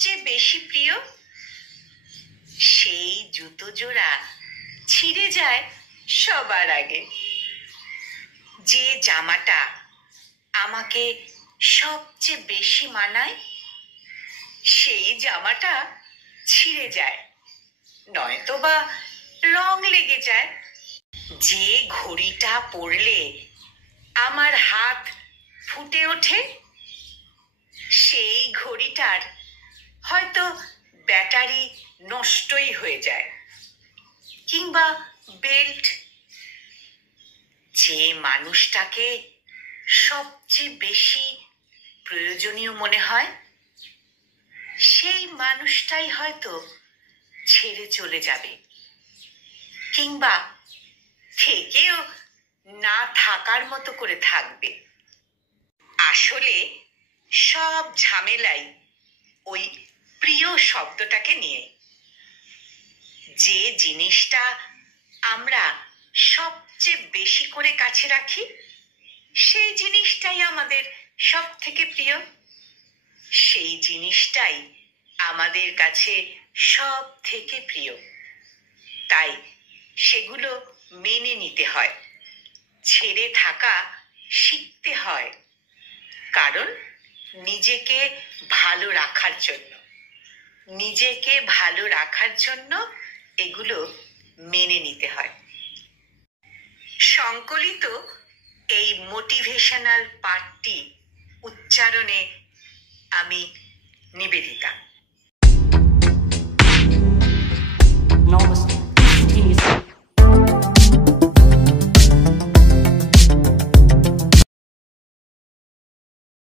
সবচেয়ে বেশি প্রিয় সেই জুতো জোড়া ছিঁড়ে যায় সবার আগে। যে জামাটা আমাকে সবচেয়ে বেশি মানায় সেই জামাটা ছিঁড়ে যায়, নয়তোবা রং লেগে যায়। যে ঘড়িটা পরলে আমার হাত ফুটে ওঠে সেই ঘড়িটার হয়তো ব্যাটারি নষ্টই হয়ে যায়, কিংবা বেল্ট। যে মানুষটাকে সবচেয়ে বেশি প্রয়োজনীয় মনে হয় সেই মানুষটাই হয়তো ছেড়ে চলে যাবে, কিংবা থেকেও না থাকার মতো করে থাকবে। আসলে সব ঝামেলাই ওই প্রিয় শব্দটাকে নিয়ে। যে জিনিসটা আমরা সবচেয়ে বেশি করে কাছে রাখি সেই জিনিসটাই আমাদের সব থেকে প্রিয়। সেই জিনিসটাই আমাদের কাছে সব থেকে প্রিয়, তাই সেগুলো মেনে নিতে হয়, ছেড়ে থাকা শিখতে হয়। কারণ নিজেকে ভালো রাখার জন্য, নিজেকে ভালো রাখার জন্য এগুলো মেনে নিতে হয়। সংকলিত এই মোটিভেশনাল পাঠটি উচ্চারণে আমি নিবেদিতা। Namaste.